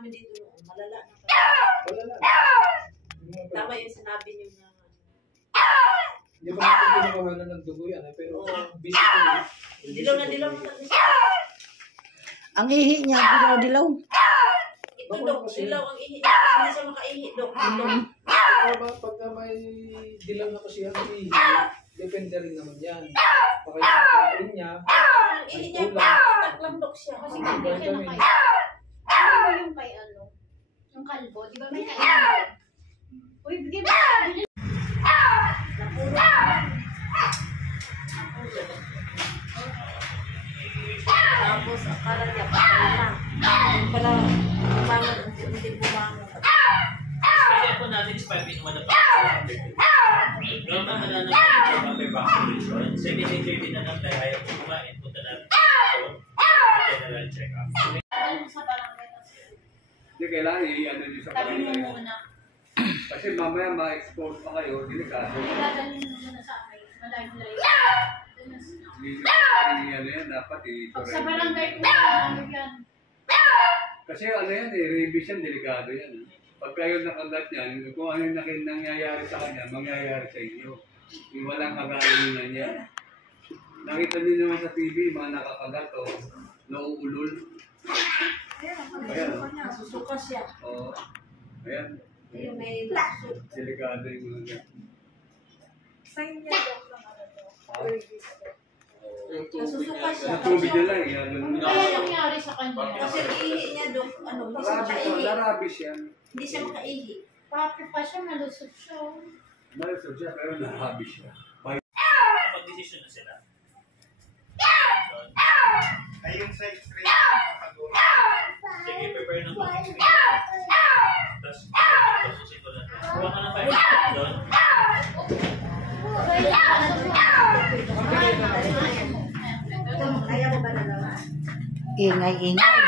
namin dito noon. Malala na kami. Malala. Tama yung sinabi niyo na. Hindi ba natin ginawalan ng dugo yan, pero basically, Dilaw na dilaw na siya. Ang ihi niya, dilaw-dilaw. Ito, Dok. Dilaw ang ihi. Hindi siya makaihi, Dok. Pagka may dilaw na kasi yan, depende rin naman yan. Baka yung kain niya, Ang ihi niya, taklang, Dok siya. Kasi kalbo siya na kayo. Ano ba yung kay ano? Yung kalbo, di ba may kain? Uy, bigay mo. Tapos, akala niya, lang. Yung pala, bumangon, hindi bumangon. Kaya po natin is 5 in 1 na pa. Doon na nalang yung may vaccination. Second day, third day na lang tayo ayaw po kumain. Punta natin ito. General check-up. Ano sa barangay na siya? Hindi kailangan i-ano nyo sa Tabi mo barangay. muna. Kasi mamaya ma-expose pa kayo, delikado. Dadalhin mo muna sa akin. Malayo-layo. Ano yan, dapat Pag sa barangay po, ano yan? Kasi ano yan rabies yan, delikado yan. Pag kayo nakagat yan, kung ano yung nangyayari sa kanya, mangyayari sa inyo. Yung walang kagalingan yan. Nakita niyo naman sa TV, mga nakakagat o nauulol. Ayan. Susuka siya. Oo. Ayan. Yung may Delikado yung mga yan. Sign niya, Dok, ng ano to. yung tubig Nasusuka niya. siya. Sa tubig nyo lang, yan. Ano kaya nangyari sa kanya? Kasi ihi niya, Dok, ano, hindi siya makaihi. Narabis yan. Hindi siya makaihi. Papi pa siya, malusot siya. Malusog siya, pero narabis siya. Pag-desisyon na sila. Ayun sa x-ray, Sige, prepare na po. Tapos, susin ko na. Kuha ka ng 5 doon. Kaya mo ba nalaman? Ingay-ingay.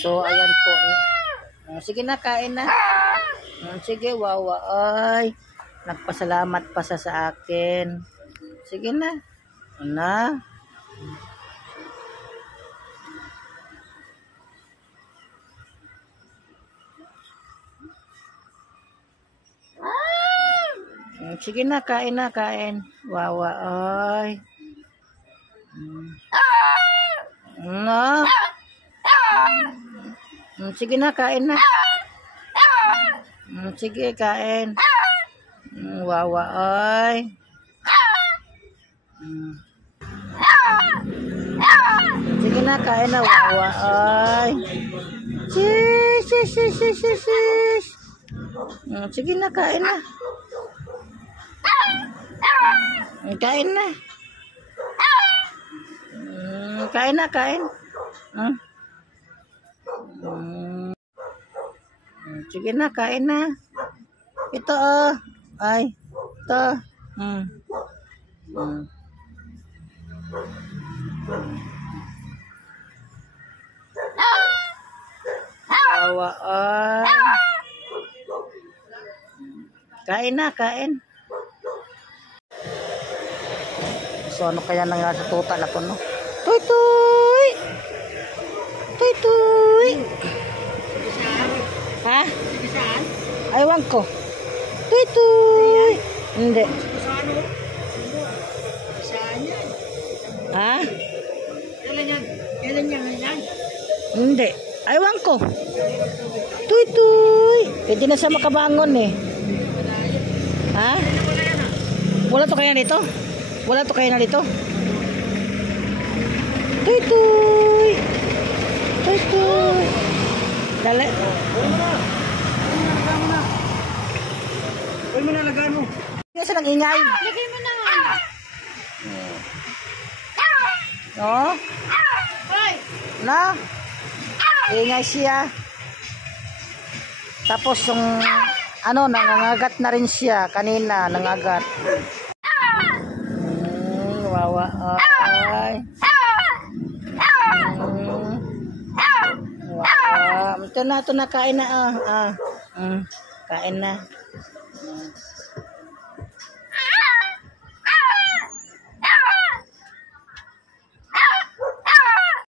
So, ayan po. Sige na, kain na. Sige, wawa. Ay, nagpasalamat pa sa akin. Sige na. Ano? Sige na, kain na, kain. Wawa, ay. No. Sige na, kain na. Sige, kain. Wawa, ay. Sige na, kain na, wawa, ay. Sis. Sige na, kain na. Kain na. Kain na, kain. Sige na, kain na. Ito, ay. Ito. Awa, ay. Kain na, kain. So, ano kaya nangyari sa tuta na ko, no? Tuy! Ha? Aywan ko. Tuy! Hindi. Ha? Kailan yan? Hindi. Aywan ko. Tuy! Pwede na siya makabangon eh. Ha? Wala to kaya nito? Wala to kaya na dito? Tuy! Dali. Huwag mo na lagaan mo. Nga siya nag-ingay. Lagay mo na nga. No? Hoy! Na? Ingay siya. Tapos yung ano, nangangagat na rin siya kanina, nangagat. Wawa. Ay. Wawa. Ito na, kain na. Kain na.